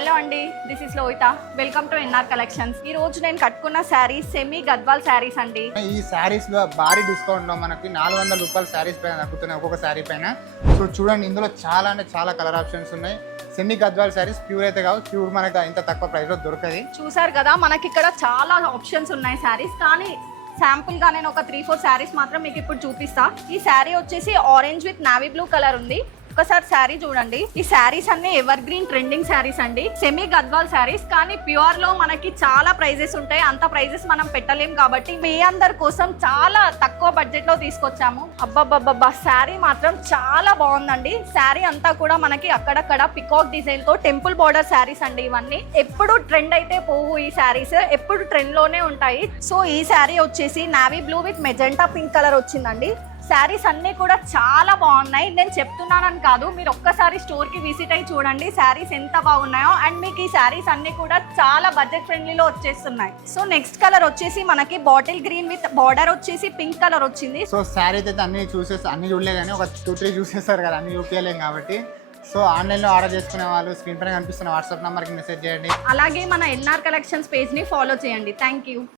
Hello అండి, this is Lohitha. Welcome to NR collections. ఈ రోజు నేను కట్టుకున్న శారీస్ సెమీ గద్వాల్ శారీస్ అండి. ఈ శారీస్ లో భారీ డిస్కౌంట్ లో మనకి 400 రూపాయల శారీస్ పైన దక్కుతున్నాయి ఒక్కొక్క శారీ పైన. సో చూడండి, ఇందులో చాలా అంటే చాలా కలర్ ఆప్షన్స్ ఉన్నాయి. సెమీ గద్వాల్ శారీస్ ప్యూర్ అయితే కాదు, ప్యూర్ మనకి ఇంత తక్కువ ప్రైస్ లో దొరకది. చూసారు కదా, మనకి ఇక్కడ చాలా ఆప్షన్స్ ఉన్నాయి శారీస్. కానీ శాంపుల్ గా నేను ఒక 3-4 శారీస్ మాత్రం మీకు ఇప్పుడు చూపిస్తా. ఈ శారీ వచ్చేసి orange with navy blue colour ఉంది. ఒకసారి శారీ చూడండి. ఈ శారీస్ అన్ని ఎవర్ గ్రీన్ ట్రెండింగ్ శారీస్ అండి, సెమీ గద్వాల్ శారీస్. కానీ ప్యూర్ లో మనకి చాలా ప్రైజెస్ ఉంటాయి. అంత ప్రైజెస్ మనం పెట్టలేం కాబట్టి మీ అందరి కోసం చాలా తక్కువ బడ్జెట్ లో తీసుకొచ్చాము. అబ్బబ్బబ్బబ్బా, శారీ మాత్రం చాలా బాగుందండి. శారీ అంతా కూడా మనకి అక్కడక్కడ పికాక్ డిజైన్ తో టెంపుల్ బార్డర్ శారీస్ అండి. ఇవన్నీ ఎప్పుడు ట్రెండ్ అయితే పోవు, ఈ శారీస్ ఎప్పుడు ట్రెండ్ లోనే ఉంటాయి. సో ఈ శారీ వచ్చేసి navy blue with magenta pink colour వచ్చిందండి. శారీస్ అన్నీ కూడా చాలా బాగున్నాయి. నేను చెప్తున్నానని కాదు, మీరు ఒక్కసారి స్టోర్కి విజిట్ అయ్యి చూడండి శారీస్ ఎంత బాగున్నాయో. అండ్ మీకు ఈ శారీస్ అన్నీ కూడా చాలా బడ్జెట్ ఫ్రెండ్లీలో వచ్చేస్తున్నాయి. సో నెక్స్ట్ కలర్ వచ్చేసి మనకి బాటిల్ గ్రీన్ విత్ బార్డర్ వచ్చేసి పింక్ కలర్ వచ్చింది. సో శారీస్ అయితే అన్ని చూడలే కానీ ఒక 2-3 చూసేస్తారు కదా, అన్ని చూపించలేం కాబట్టి. సో ఆన్లైన్లో ఆర్డర్ చేసుకునే వాళ్ళు స్క్రీన్ పైన కనిపిస్తున్న వాట్సాప్ నెంబర్కి మెసేజ్ చేయండి. అలాగే మన ఎన్ఆర్ కలెక్షన్స్ పేజ్ని ఫాలో చేయండి. Thank you.